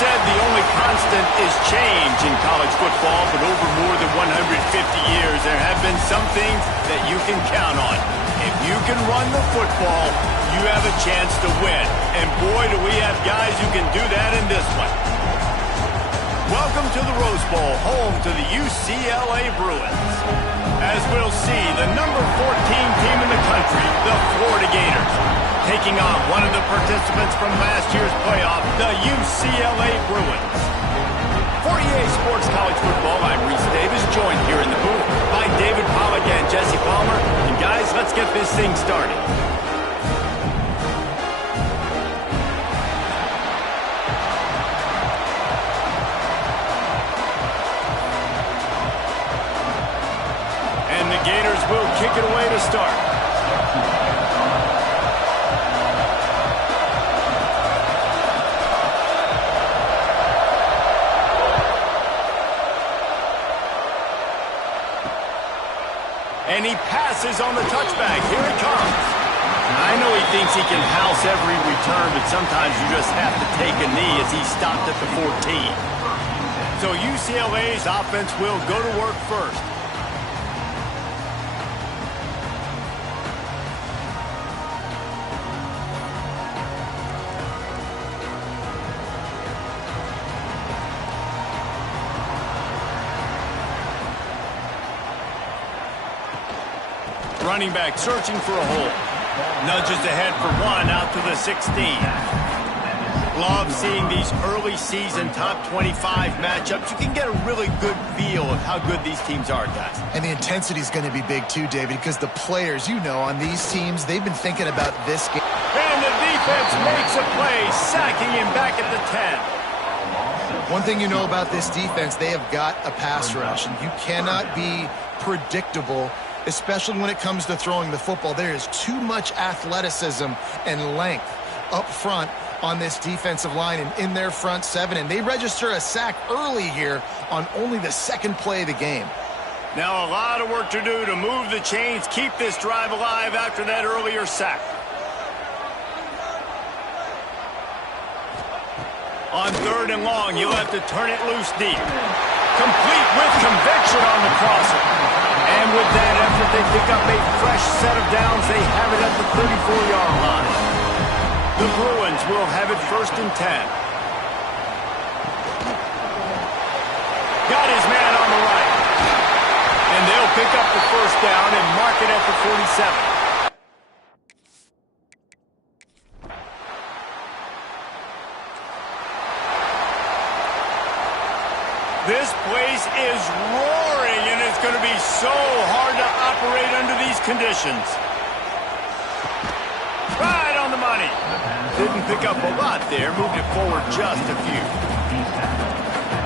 said the only constant is change in college football, but over more than 150 years, there have been some things that you can count on. If you can run the football, you have a chance to win. And boy, do we have guys who can do that in this one. Welcome to the Rose Bowl, home to the UCLA Bruins. As we'll see, the number 14 team in the country, the Florida Gators, taking on one of the participants from last year's playoff, the UCLA Bruins. For EA Sports College Football, I'm Reese Davis, joined here in the booth by David Pollack and Jesse Palmer. And guys, let's get this thing started. And the Gators will kick it away to start. And he passes on the touchback. Here he comes. I know he thinks he can house every return, but sometimes you just have to take a knee as he stopped at the 14. So UCLA's offense will go to work first. Running back searching for a hole. Nudges ahead for one out to the 16. Love seeing these early season top 25 matchups. You can get a really good feel of how good these teams are, guys. And the intensity is going to be big too, David, because the players, you know, on these teams, they've been thinking about this game. And the defense makes a play, sacking him back at the 10. One thing you know about this defense, they have got a pass rush, and you cannot be predictable, especially when it comes to throwing the football. There is too much athleticism and length up front on this defensive line and in their front seven, and they register a sack early here on only the second play of the game. Now a lot of work to do to move the chains, keep this drive alive after that earlier sack. On 3rd and long, you'll have to turn it loose deep. Complete with conviction on the crosser. And with that effort, they pick up a fresh set of downs. They have it at the 34-yard line. The Bruins will have it 1st and 10. Got his man on the right. And they'll pick up the 1st down and mark it at the 47. This place is roaring, and it's going to be so hard to operate under these conditions. Right on the money. Didn't pick up a lot there, moved it forward just a few.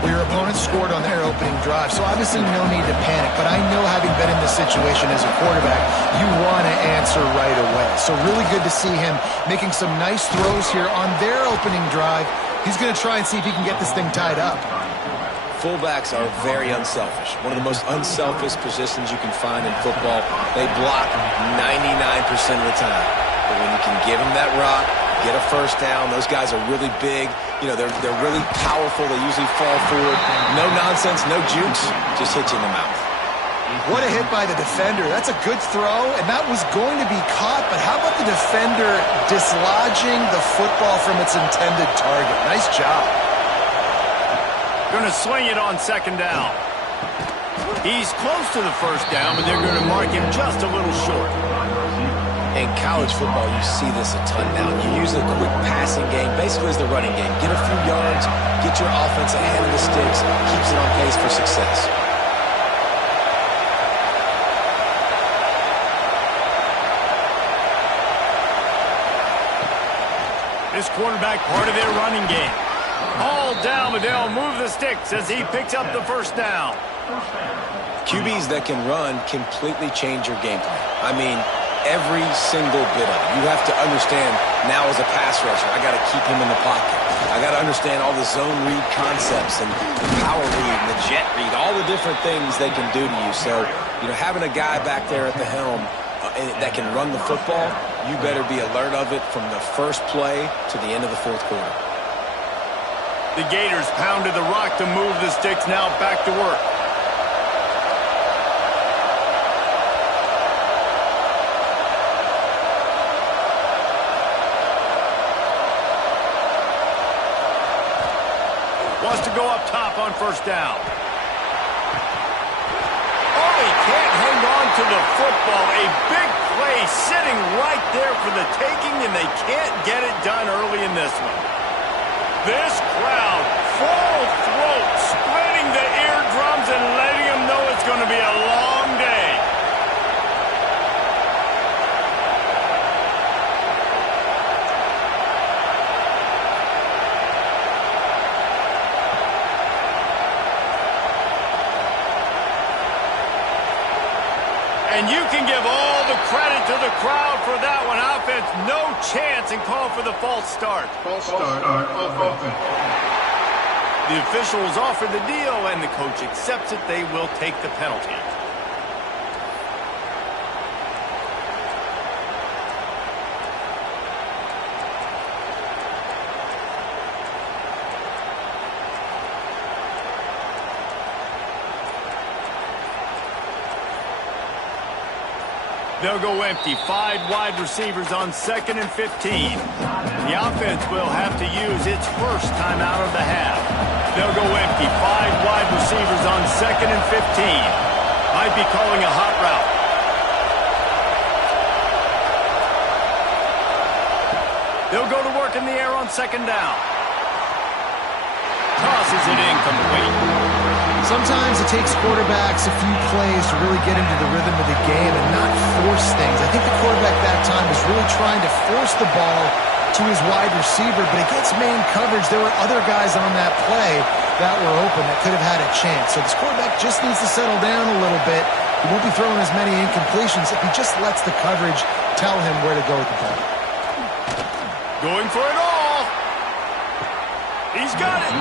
Well, your opponent scored on their opening drive, so obviously no need to panic. But I know, having been in this situation as a quarterback, you want to answer right away. So really good to see him making some nice throws here on their opening drive. He's going to try and see if he can get this thing tied up. Fullbacks are very unselfish. One of the most unselfish positions you can find in football. They block 99% of the time. But when you can give them that rock, get a 1st down, those guys are really big. You know, they're really powerful. They usually fall forward. No nonsense, no jukes, just hit you in the mouth. What a hit by the defender. That's a good throw, and that was going to be caught. But how about the defender dislodging the football from its intended target? Nice job. Going to swing it on 2nd down. He's close to the 1st down, but they're going to mark him just a little short. In college football, you see this a ton now. You use a quick passing game, basically as the running game. Get a few yards, get your offense ahead of the sticks, keeps it on pace for success. This quarterback part of their running game. All down, but they'll move the sticks as he picks up the 1st down. QBs that can run completely change your game plan. I mean, every single bit of it. You have to understand, now as a pass rusher, I got to keep him in the pocket. I got to understand all the zone read concepts and the power read and the jet read, all the different things they can do to you. So, you know, having a guy back there at the helm that can run the football, you better be alert of it from the first play to the end of the 4th quarter. The Gators pounded the rock to move the sticks, now back to work. Wants to go up top on first down. Oh, he can't hang on to the football. A big play sitting right there for the taking, and they can't get it done early in this one. This crowd, full throat, splitting the eardrums and letting them know it's going to be a long day. And you can give all the credit to the crowd for that one. Offense, no chance, and call for the false start. False start on offense. The officials offer the deal, and the coach accepts it. They will take the penalty. They'll go empty. 5 wide receivers on 2nd and 15. The offense will have to use its first timeout of the half. They'll go empty. 5 wide receivers on 2nd and 15. Might be calling a hot route. They'll go to work in the air on 2nd down. Tosses it incomplete. Sometimes it takes quarterbacks a few plays to really get into the rhythm of the game and not force things. I think the quarterback that time was really trying to force the ball to his wide receiver, but against man coverage, there were other guys on that play that were open that could have had a chance. So this quarterback just needs to settle down a little bit. He won't be throwing as many incompletions if he just lets the coverage tell him where to go with the ball. Going for it all. He's got it.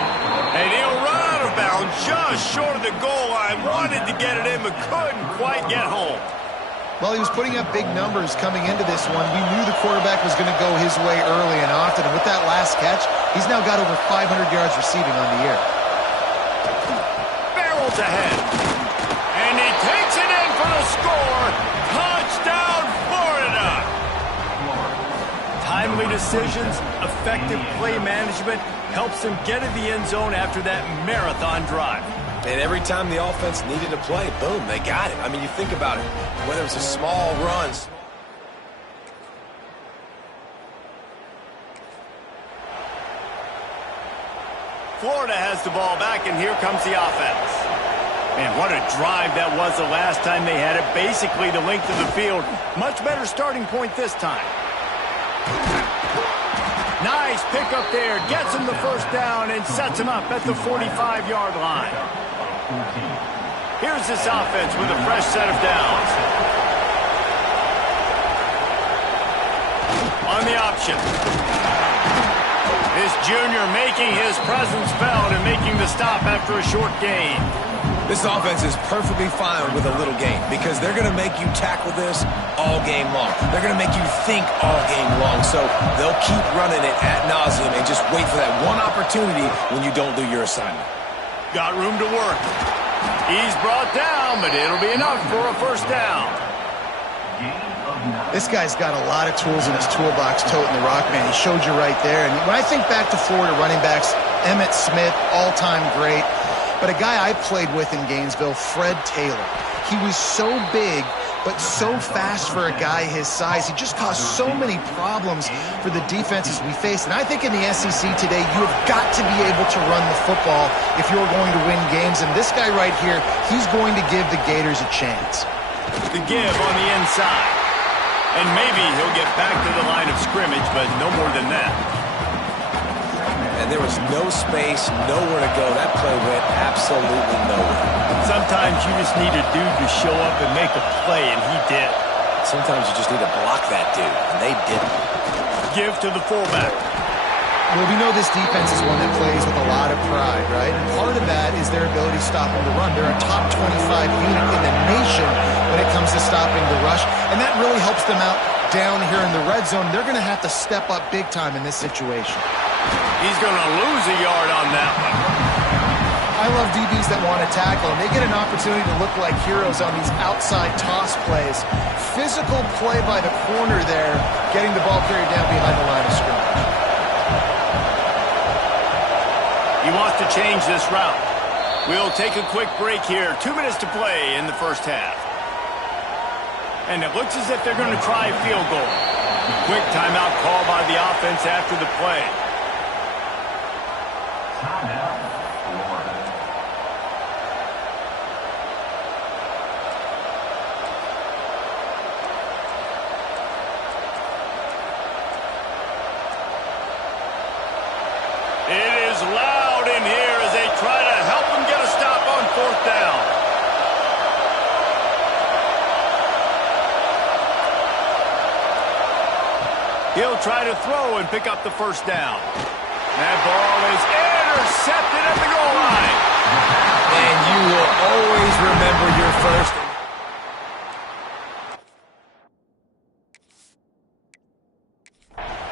And he'll run out of bounds just short of the goal line. Wanted to get it in, but couldn't quite get home. Well, he was putting up big numbers coming into this one. We knew the quarterback was going to go his way early and often. And with that last catch, he's now got over 500 yards receiving on the year. Barrels ahead. And he takes it in for the score. Touchdown, Florida. Timely decisions, effective play management helps him get in the end zone after that marathon drive. And every time the offense needed to play, boom, they got it. I mean, you think about it, whether it's a small run. Florida has the ball back, and here comes the offense. Man, what a drive that was the last time they had it. Basically the length of the field. Much better starting point this time. Nice pickup there. Gets him the first down and sets him up at the 45-yard line. Here's this offense with a fresh set of downs. On the option. This junior making his presence felt and making the stop after a short gain. This offense is perfectly fine with a little game because they're going to make you tackle this all game long. They're going to make you think all game long. So they'll keep running it ad nauseum and just wait for that one opportunity when you don't do your assignment. Got room to work. He's brought down, but it'll be enough for a first down. This guy's got a lot of tools in his toolbox toting the rock, man. He showed you right there. And when I think back to Florida running backs, Emmitt Smith, all-time great. But a guy I played with in Gainesville, Fred Taylor. He was so big, but so fast for a guy his size. He just caused so many problems for the defenses we faced. And I think in the SEC today, you have got to be able to run the football if you're going to win games. And this guy right here, he's going to give the Gators a chance. The give on the inside. And maybe he'll get back to the line of scrimmage, but no more than that. And there was no space, nowhere to go. That play went absolutely nowhere. Sometimes you just need a dude to show up and make a play, and he did. Sometimes you just need to block that dude, and they didn't. Give to the fullback. Well, we know this defense is one that plays with a lot of pride, right? And part of that is their ability to stop the run. They're a top 25 unit in the nation when it comes to stopping the rush, and that really helps them out down here in the red zone. They're going to have to step up big time in this situation. He's going to lose a yard on that one. I love DBs that want to tackle, and they get an opportunity to look like heroes on these outside toss plays. Physical play by the corner there, getting the ball carried down behind the line of scrimmage. He wants to change this route. We'll take a quick break here. 2 minutes to play in the first half. And it looks as if they're going to try a field goal. Quick timeout call by the offense after the play. It is loud in here as they try to help him get a stop on fourth down. He'll try to throw and pick up the first down. That ball is intercepted at the goal line. And you will always remember your first.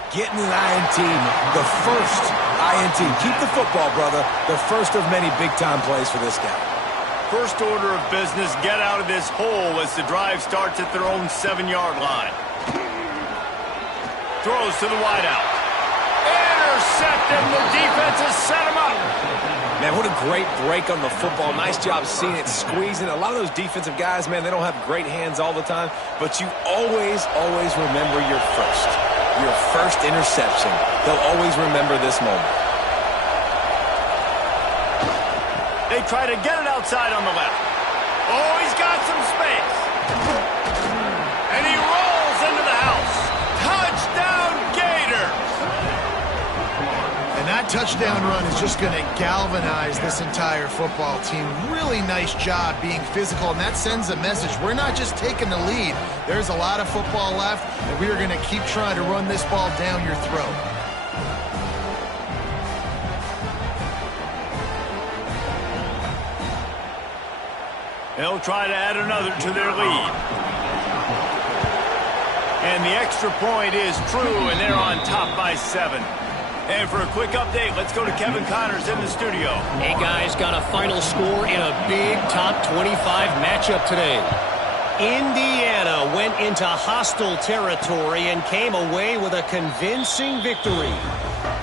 Getting an INT, the first INT. Keep the football, brother. The first of many big-time plays for this guy. First order of business, get out of this hole as the drive starts at their own 7-yard line. Throws to the wideout. Intercepted. The defense has set him up. Man, what a great break on the football. Nice job seeing it, squeezing. A lot of those defensive guys, man, they don't have great hands all the time, but you always remember your first. Your first interception. They'll always remember this moment. They try to get it outside on the left. Oh, he's got some space. And he rolls into the house. Touchdown, Gators! And that touchdown run is just going to galvanize this entire football team. Really nice job being physical, and that sends a message. We're not just taking the lead. There's a lot of football left, and we are going to keep trying to run this ball down your throat. They'll try to add another to their lead. And the extra point is true, and they're on top by 7. And for a quick update, let's go to Kevin Connors in the studio. Hey, guys, got a final score in a big top 25 matchup today. Indiana went into hostile territory and came away with a convincing victory.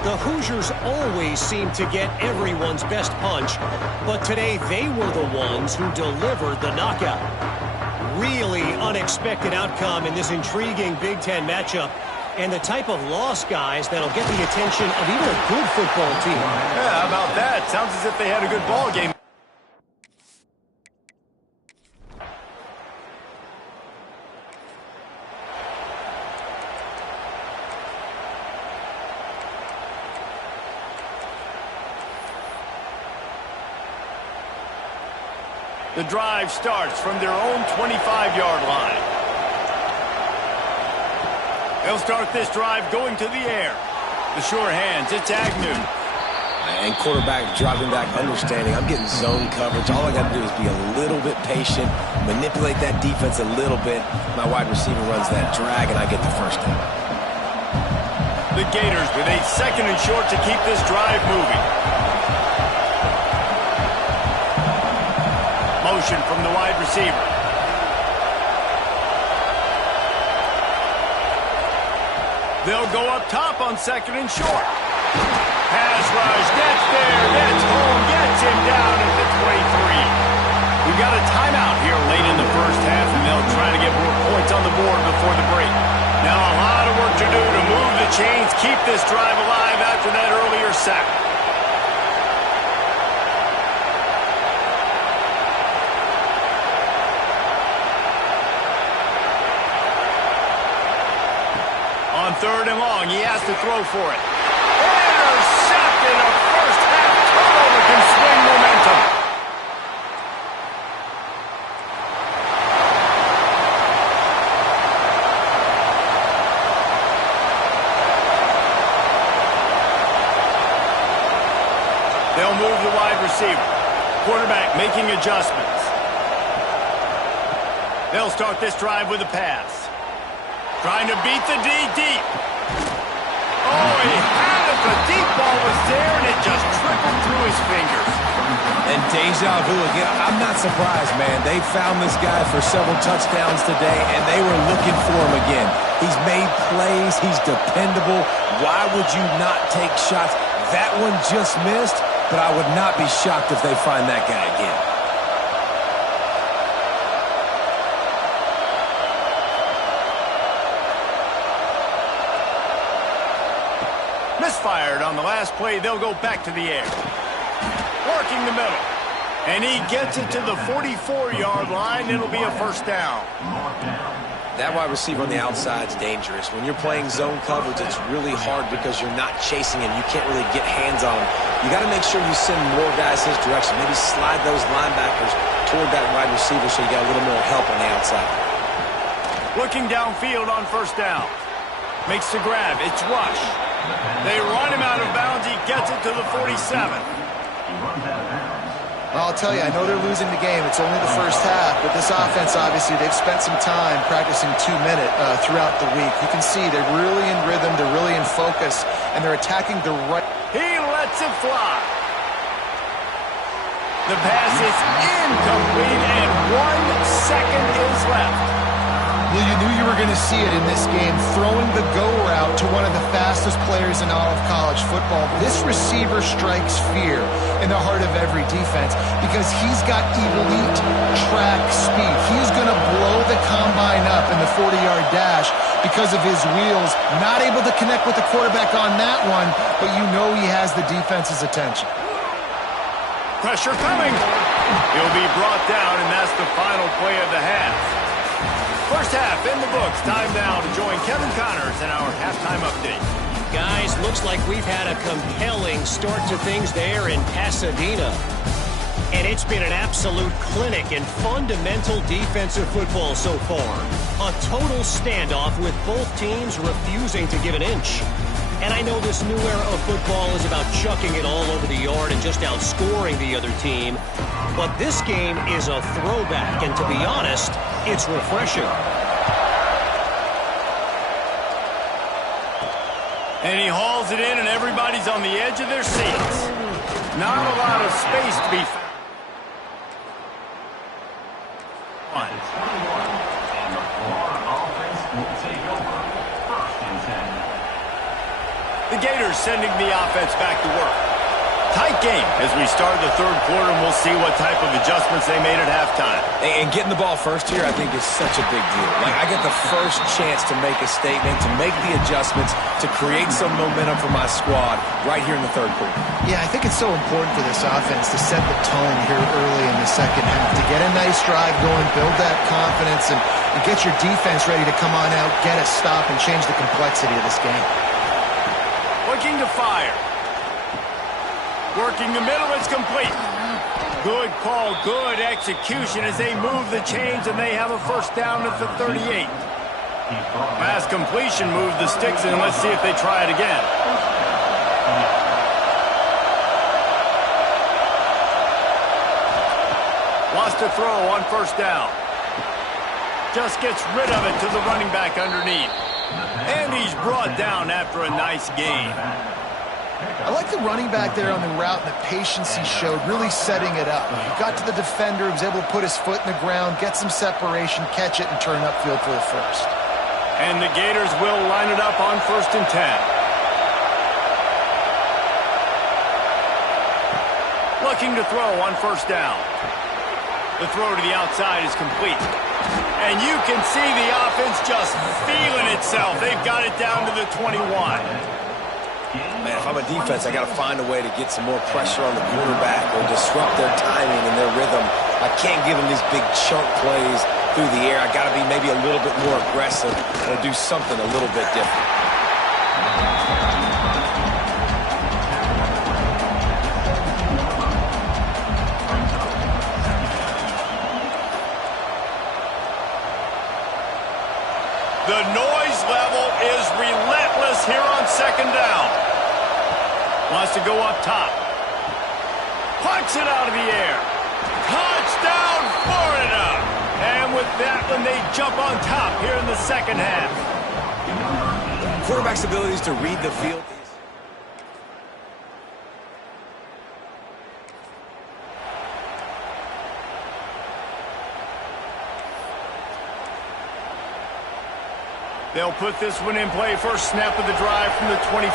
The Hoosiers always seem to get everyone's best punch, but today they were the ones who delivered the knockout. Really unexpected outcome in this intriguing Big Ten matchup, and the type of loss, guys, that'll get the attention of even a good football team. Yeah, how about that? Sounds as if they had a good ball game. The drive starts from their own 25-yard line. They'll start this drive going to the air. The sure hands, it's Agnew. And quarterback dropping back, understanding I'm getting zone coverage. All I got to do is be a little bit patient, manipulate that defense a little bit. My wide receiver runs that drag, and I get the first down. The Gators with a 2nd and short to keep this drive moving. Motion from the wide receiver. They'll go up top on 2nd and short. Pass rush, gets there, gets home, gets him down at the 23. We've got a timeout here late in the first half, and they'll try to get more points on the board before the break. Now a lot of work to do to move the chains, keep this drive alive after that earlier sack. On 3rd and long, he has to throw for it. Intercepted. A first half turnover can swing momentum. They'll move the wide receiver. Quarterback making adjustments. They'll start this drive with a pass. Trying to beat the D deep. Oh, he had it. The deep ball was there, and it just trickled through his fingers. And deja vu again. I'm not surprised, man. They found this guy for several touchdowns today, and they were looking for him again. He's made plays. He's dependable. Why would you not take shots? That one just missed, but I would not be shocked if they find that guy again. Misfired on the last play. They'll go back to the air. Working the middle. And he gets it to the 44-yard line. It'll be a first down. That wide receiver on the outside is dangerous. When you're playing zone coverage, it's really hard because you're not chasing him. You can't really get hands on him. You got to make sure you send more guys his direction. Maybe slide those linebackers toward that wide receiver so you got a little more help on the outside. Looking downfield on first down. Makes the grab. It's Rush. They run him out of bounds. He gets it to the 47. I'll tell you, I know they're losing the game. It's only the first half, but this offense, obviously, they've spent some time practicing 2-minute throughout the week. You can see they're really in rhythm, they're really in focus, and they're attacking the right. He lets it fly. The pass is incomplete, and 1 second is left. Well, you knew you were going to see it in this game, throwing the go route to one of the fastest players in all of college football. This receiver strikes fear in the heart of every defense because he's got elite track speed. He's going to blow the combine up in the 40-yard dash because of his wheels. Not able to connect with the quarterback on that one, but you know he has the defense's attention. Pressure coming. He'll be brought down, and that's the final play of the half. First half in the books. Time now to join Kevin Connors in our halftime update. Guys, looks like we've had a compelling start to things there in Pasadena. And it's been an absolute clinic in fundamental defensive football so far. A total standoff with both teams refusing to give an inch. And I know this new era of football is about chucking it all over the yard and just outscoring the other team. But this game is a throwback, and to be honest, it's refreshing. And he hauls it in, and everybody's on the edge of their seats. Not a lot of space to be found. The Gators sending the offense back to work. Tight game as we start the third quarter, and we'll see what type of adjustments they made at halftime. And getting the ball first here, I think, is such a big deal. Like, I get the first chance to make a statement, to make the adjustments, to create some momentum for my squad right here in the third quarter. Yeah, I think it's so important for this offense to set the tone here early in the second half, to get a nice drive going, build that confidence, and get your defense ready to come on out, get a stop, and change the complexity of this game. Looking to fire. Working the middle, it's complete. Good call, good execution as they move the chains, and they have a first down at the 38. Pass completion, move the sticks, and let's see if they try it again. Lost a throw on first down. Just gets rid of it to the running back underneath. And he's brought down after a nice gain. I like the running back there on the route and the patience he showed, really setting it up. He got to the defender, he was able to put his foot in the ground, get some separation, catch it, and turn upfield for the first. And the Gators will line it up on 1st and 10. Looking to throw on first down. The throw to the outside is complete. And you can see the offense just feeling itself. They've got it down to the 21. Man, if I'm a defense, I got to find a way to get some more pressure on the quarterback or disrupt their timing and their rhythm. I can't give them these big chunk plays through the air. I got to be maybe a little bit more aggressive or do something a little bit different. The noise level is relentless here on second down. Wants to go up top. Punts it out of the air. Touchdown, Florida! And with that one, they jump on top here in the second half. Quarterback's abilities to read the field is... They'll put this one in play. First snap of the drive from the 25.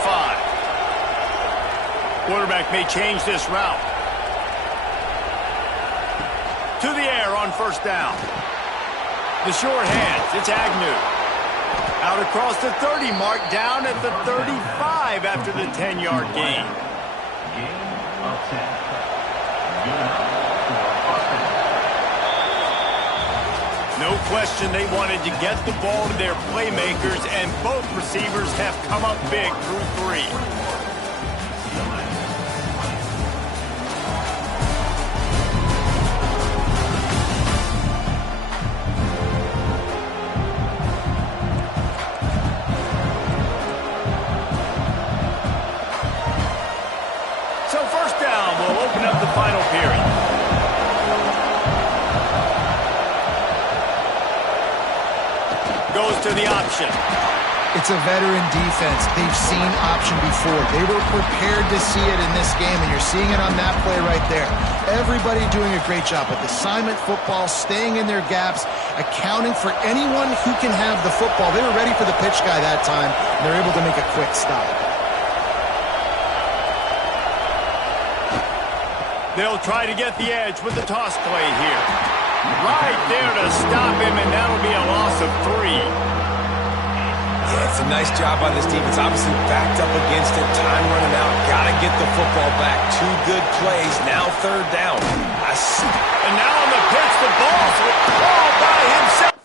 Quarterback may change this route. To the air on first down. The short hands. It's Agnew. Out across the 30 mark, down at the 35 after the 10-yard gain. Gain of 10. No question they wanted to get the ball to their playmakers, and both receivers have come up big through 3. So first down will open up the final period. Goes to the option. It's a veteran defense. They've seen option before. They were prepared to see it in this game, and you're seeing it on that play right there. Everybody doing a great job with assignment football, staying in their gaps, accounting for anyone who can have the football. They were ready for the pitch guy that time, and they're able to make a quick stop. They'll try to get the edge with the toss play here. Right there to stop him, and that'll be a loss of 3. Yeah, it's a nice job by this defense. Obviously backed up against it. Time running out. Got to get the football back. 2 good plays. Now third down. I see. And now on the pitch, the ball's called by himself.